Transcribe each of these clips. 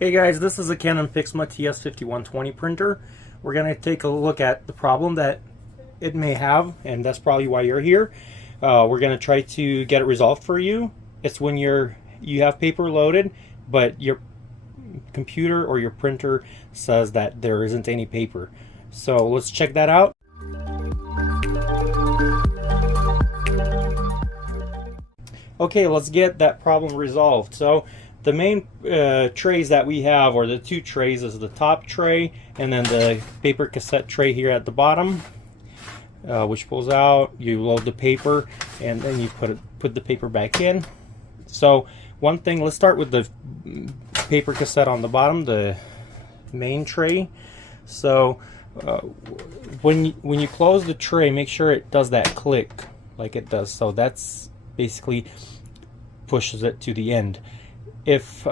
Hey guys, this is a Canon Pixma TS5120 printer. We're going to take a look at the problem that it may have, and that's probably why you're here. We're going to try to get it resolved for you. It's when you have paper loaded, but your computer or your printer says that there isn't any paper. So let's check that out. Okay, let's get that problem resolved. So the main trays that we have, or the two trays, is the top tray and then the paper cassette tray here at the bottom, which pulls out. You load the paper and then you put the paper back in. So one thing, let's start with the paper cassette on the bottom, the main tray. So when you close the tray, make sure it does that click like it does. So that's basically pushes it to the end. If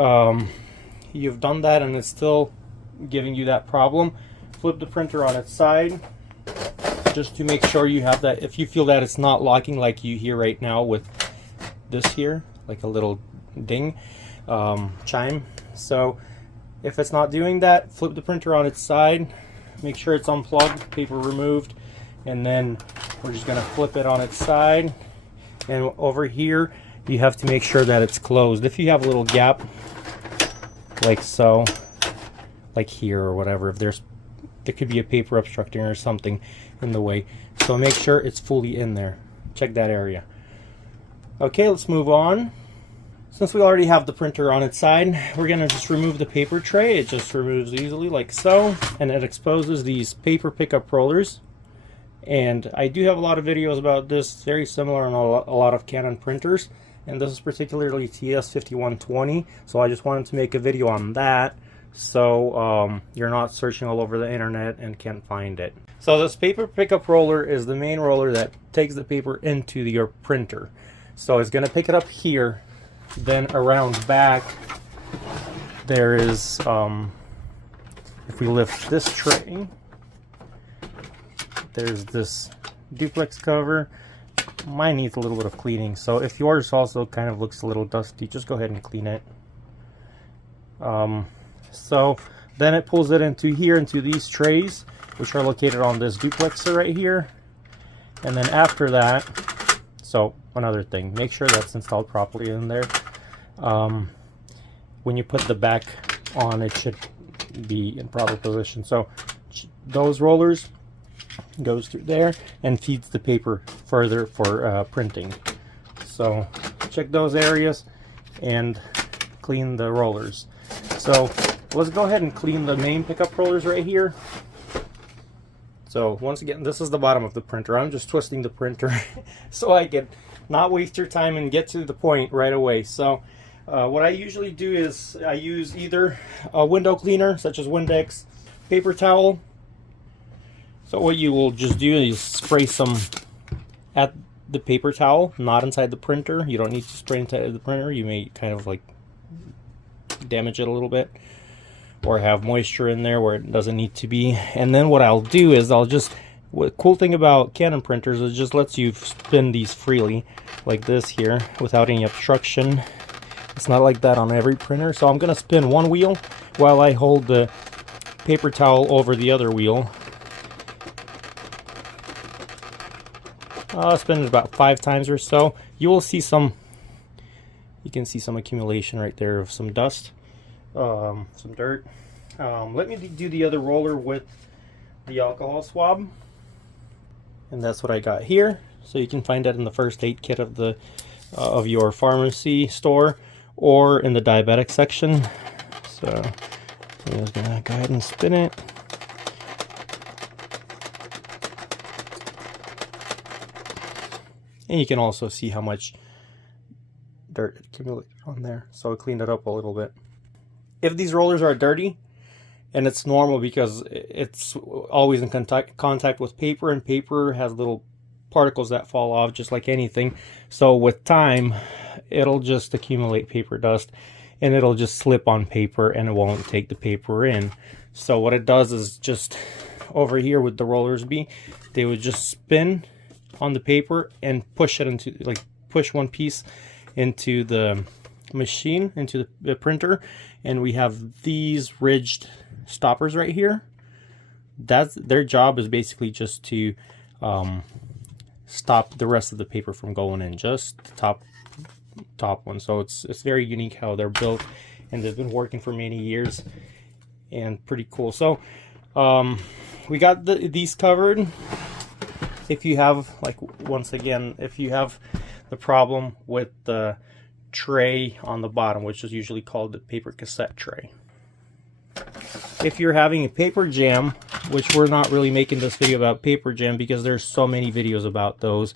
you've done that and it's still giving you that problem, flip the printer on its side just to make sure you have that. If you feel that it's not locking, like you hear right now with this here, like a little ding chime. So if it's not doing that, flip the printer on its side, make sure it's unplugged, paper removed, and then we're just going to flip it on its side. And over here you have to make sure that it's closed. If you have a little gap like so, like here or whatever, if there could be a paper obstructing or something in the way, so make sure it's fully in there. Check that area. Okay, let's move on. Since we already have the printer on its side, we're gonna just remove the paper tray. It just removes easily like so, and it exposes these paper pickup rollers. And I do have a lot of videos about this, very similar on a lot of Canon printers, and this is particularly TS5120, so I just wanted to make a video on that, so you're not searching all over the internet and can't find it. So this paper pickup roller is the main roller that takes the paper into your printer. So it's going to pick it up here, then around back there is, if we lift this tray, there's this duplex cover. Mine needs a little bit of cleaning, so if yours also kind of looks a little dusty, just go ahead and clean it. So then it pulls it into here, into these trays, which are located on this duplexer right here. And then after that, so another thing, make sure that's installed properly in there. When you put the back on, it should be in proper position. So those rollers goes through there and feeds the paper further for printing. So check those areas and clean the rollers. So let's go ahead and clean the main pickup rollers right here. So once again, this is the bottom of the printer. I'm just twisting the printer so I can not waste your time and get to the point right away. So what I usually do is I use either a window cleaner such as Windex, paper towel. So what you will just do is spray some at the paper towel, not inside the printer. You don't need to spray inside the printer. You may kind of like damage it a little bit or have moisture in there where it doesn't need to be. And then what I'll do is the cool thing about Canon printers is it just lets you spin these freely like this here without any obstruction. It's not like that on every printer. So I'm going to spin one wheel while I hold the paper towel over the other wheel. I'll spin it about 5 times or so. You will see you can see some accumulation right there of some dust, some dirt. Let me do the other roller with the alcohol swab. And that's what I got here. So you can find that in the first aid kit of your pharmacy store or in the diabetic section. So I'm just gonna go ahead and spin it. And you can also see how much dirt accumulated on there. So I cleaned it up a little bit. If these rollers are dirty, and it's normal because it's always in contact with paper, and paper has little particles that fall off just like anything. So with time, it'll just accumulate paper dust and it'll just slip on paper and it won't take the paper in. So what it does is just over here with the rollers they would just spin on the paper and push it into, like, push one piece into the machine, into the printer, and we have these ridged stoppers right here. That's their job, is basically just to stop the rest of the paper from going in, just the top one. So it's very unique how they're built, and they've been working for many years, and pretty cool. So we got these covered. If you have, like, once again, if you have the problem with the tray on the bottom, which is usually called the paper cassette tray. If you're having a paper jam, which we're not really making this video about paper jam because there's so many videos about those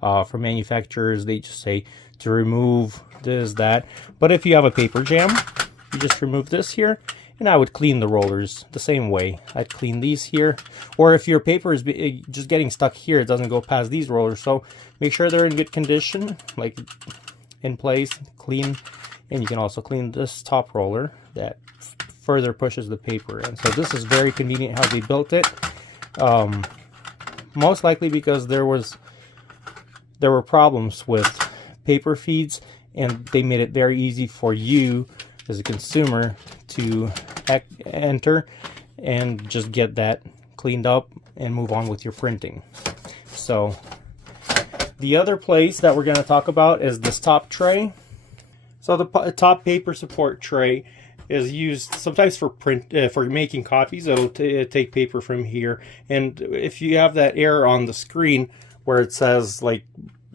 from manufacturers. They just say to remove this, that. But if you have a paper jam, you just remove this here, and I would clean the rollers the same way. I'd clean these here, or if your paper is just getting stuck here, it doesn't go past these rollers. So make sure they're in good condition, like in place, clean. And you can also clean this top roller that further pushes the paper in. So this is very convenient how they built it. Most likely because there were problems with paper feeds, and they made it very easy for you as a consumer to enter and just get that cleaned up and move on with your printing. So the other place that we're going to talk about is this top tray. So the top paper support tray is used sometimes for for making copies. It'll take paper from here, and if you have that error on the screen where it says like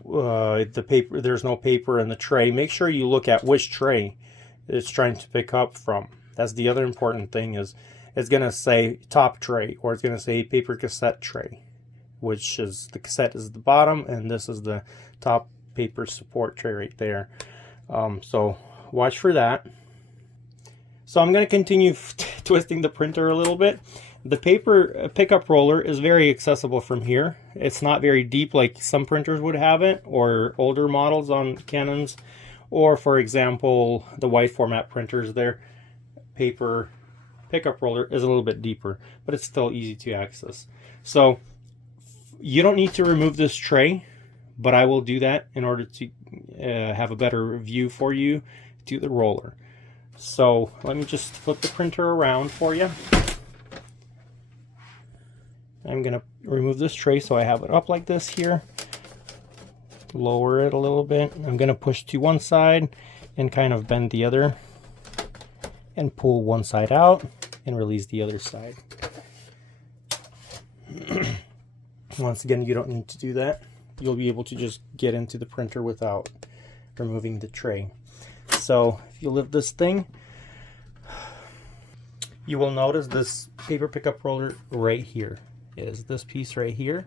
the paper, there's no paper in the tray, make sure you look at which tray it's trying to pick up from. That's the other important thing, is it's going to say top tray, or it's going to say paper cassette tray, which is the cassette is the bottom and this is the top paper support tray right there. So watch for that. So I'm going to continue twisting the printer a little bit. The paper pickup roller is very accessible from here. It's not very deep like some printers would have it, or older models on Canons, or for example the wide format printers. Their paper pickup roller is a little bit deeper, but it's still easy to access. So you don't need to remove this tray, but I will do that in order to have a better view for you to the roller. So let me just flip the printer around for you. I'm going to remove this tray so I have it up like this here. Lower it a little bit. I'm going to push to one side and kind of bend the other, and pull one side out and release the other side. Once again, you don't need to do that. You'll be able to just get into the printer without removing the tray. So if you lift this thing, you will notice this paper pickup roller right here is this piece right here.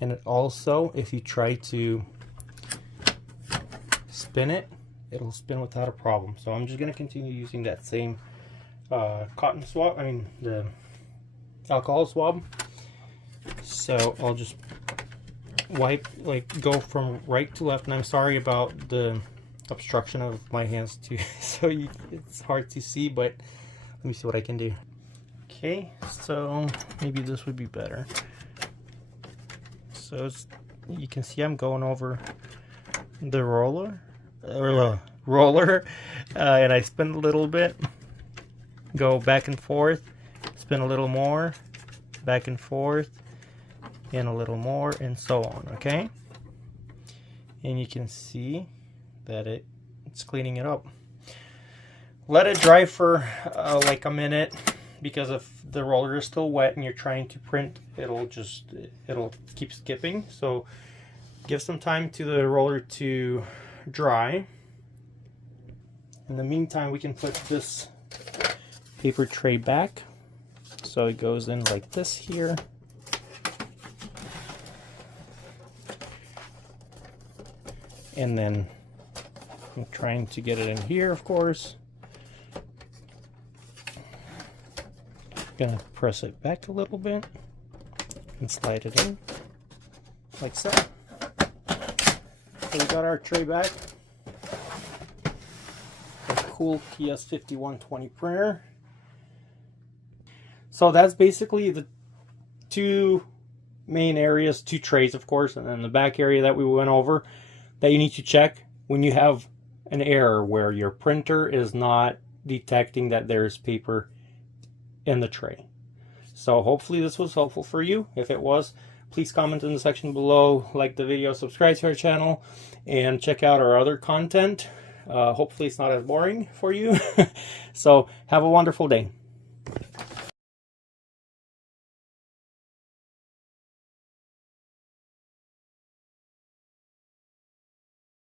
And it also, if you try to spin it, it'll spin without a problem. So I'm just going to continue using that same cotton swab, the alcohol swab. So I'll just wipe, go from right to left, and I'm sorry about the obstruction of my hands too, so it's hard to see, but let me see what I can do. Okay, so maybe this would be better. So you can see I'm going over the roller, and I spin a little bit, go back and forth, spin a little more, back and forth, and a little more, and so on. Okay, and you can see that it's cleaning it up. Let it dry for like a minute, because if the roller is still wet and you're trying to print, it'll keep skipping. So give some time to the roller to dry. In the meantime, we can put this paper tray back, so it goes in like this here. And then I'm trying to get it in here, of course. Gonna press it back a little bit and slide it in like so. So we got our tray back. A cool TS5120 printer. So that's basically the two main areas, two trays of course, and then the back area that we went over that you need to check when you have an error where your printer is not detecting that there's paper in the tray. So hopefully this was helpful for you. If it was, please comment in the section below, like the video, subscribe to our channel, and check out our other content. Hopefully it's not as boring for you. So have a wonderful day.